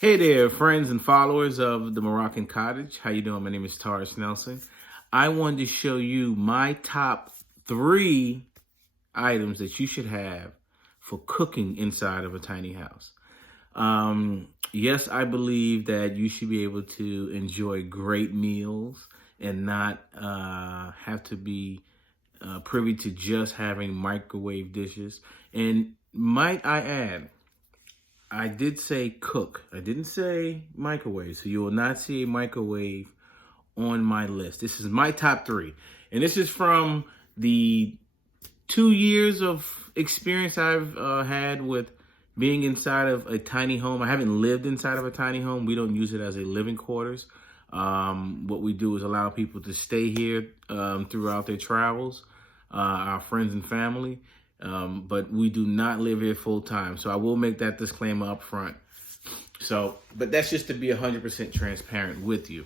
Hey there, friends and followers of the Moroccan Cottage. How you doing? My name is Taurus Nelson. I wanted to show you my top 3 items that you should have for cooking inside of a tiny house. Yes, I believe that you should be able to enjoy great meals and not have to be privy to just having microwave dishes. And might I add, I did say cook. I didn't say microwave. So you will not see a microwave on my list. This is my top 3. And this is from the 2 years of experience I've had with being inside of a tiny home. I haven't lived inside of a tiny home. We don't use it as a living quarters. What we do is allow people to stay here throughout their travels, our friends and family. But we do not live here full time. So I will make that disclaimer up front. But that's just to be 100% transparent with you.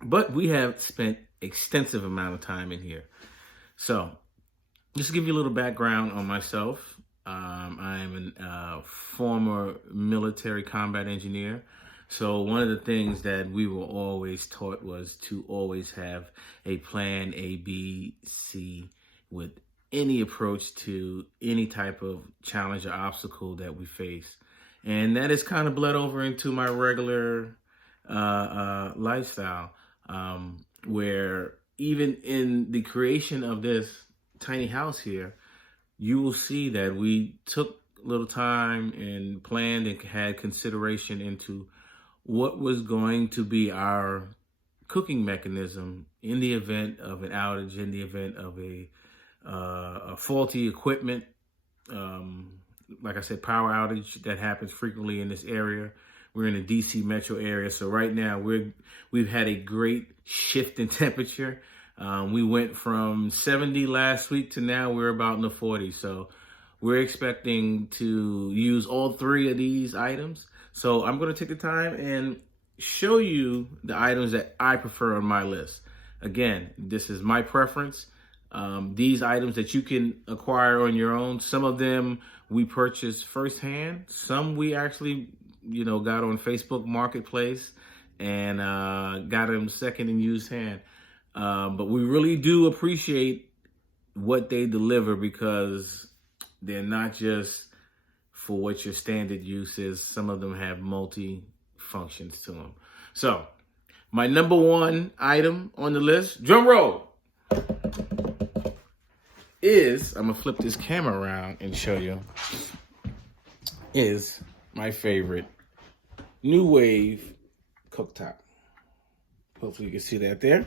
But we have spent extensive amount of time in here. So just to give you a little background on myself. I am a former military combat engineer. So one of the things that we were always taught was to always have a plan A, B, C with any approach to any type of challenge or obstacle that we face. And that has kind of bled over into my regular lifestyle, where even in the creation of this tiny house here, you will see that we took a little time and planned and had consideration into what was going to be our cooking mechanism in the event of an outage, in the event of a faulty equipment. Like I said, power outage that happens frequently in this area. We're in the DC metro area. So right now we've had a great shift in temperature. We went from 70 last week to now we're about in the 40s. So we're expecting to use all 3 of these items. So I'm going to take the time and show you the items that I prefer on my list. Again, this is my preference. These items that you can acquire on your own, some of them we purchased firsthand. Some we actually, got on Facebook Marketplace and got them second and used hand. But we really do appreciate what they deliver because they're not just for what your standard use is. Some of them have multi functions to them. So my number 1 item on the list, drum roll, is, I'm gonna flip this camera around and show you, is my favorite new Wave Cooktop. Hopefully you can see that there.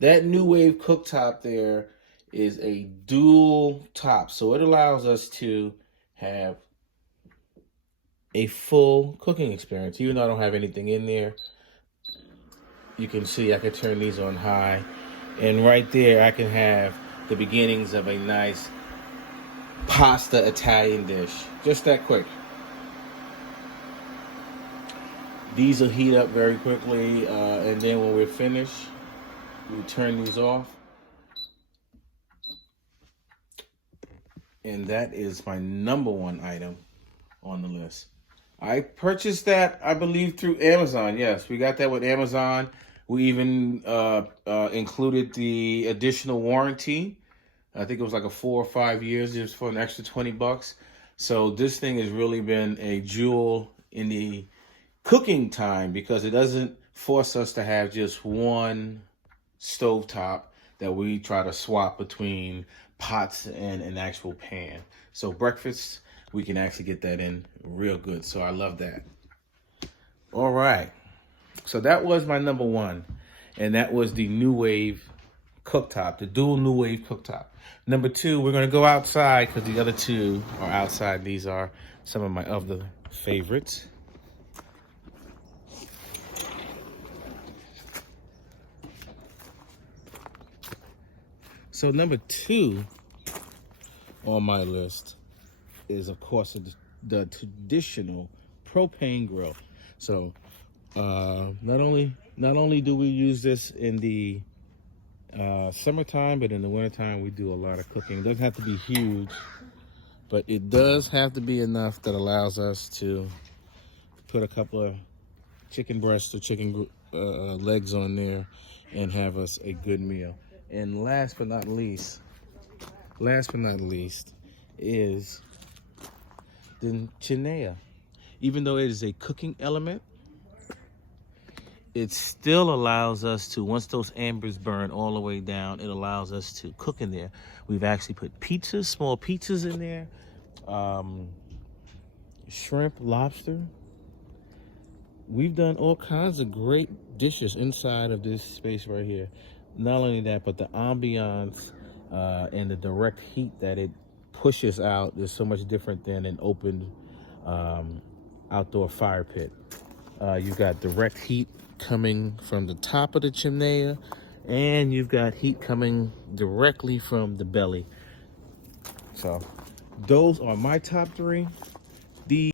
That new Wave Cooktop there is a dual top. So it allows us to have a full cooking experience. Even though I don't have anything in there, you can see I can turn these on high. And right there, I can have the beginnings of a nice pasta Italian dish. Just that quick. These will heat up very quickly. And then when we're finished, we turn these off. And that is my number 1 item on the list. I purchased that, I believe, through Amazon. Yes, we got that with Amazon. We even included the additional warranty. I think it was like a 4 or 5 years just for an extra $20. So this thing has really been a jewel in the cooking time because it doesn't force us to have just one stovetop that we try to swap between pots and an actual pan. So breakfast, we can actually get that in real good. So I love that. All right. So that was my number 1. And that was the New Wave Cooktop, the dual New Wave Cooktop. Number 2, we're going to go outside because the other 2 are outside. These are some of my other favorites. So number 2 on my list is, of course, the traditional propane grill. So not only do we use this in the summertime, but in the wintertime we do a lot of cooking. It doesn't have to be huge. but it does have to be enough that allows us to put a couple of chicken breasts or chicken legs on there and have us a good meal. And last but not least is the chinea. Even though it is a cooking element, it still allows us to, once those ambers burn all the way down, it allows us to cook in there. We've actually put pizzas, small pizzas in there, shrimp, lobster. We've done all kinds of great dishes inside of this space right here. Not only that, but the ambiance and the direct heat that it pushes out is so much different than an open outdoor fire pit. You've got direct heat coming from the top of the chimney, and you've got heat coming directly from the belly. So those are my top three. These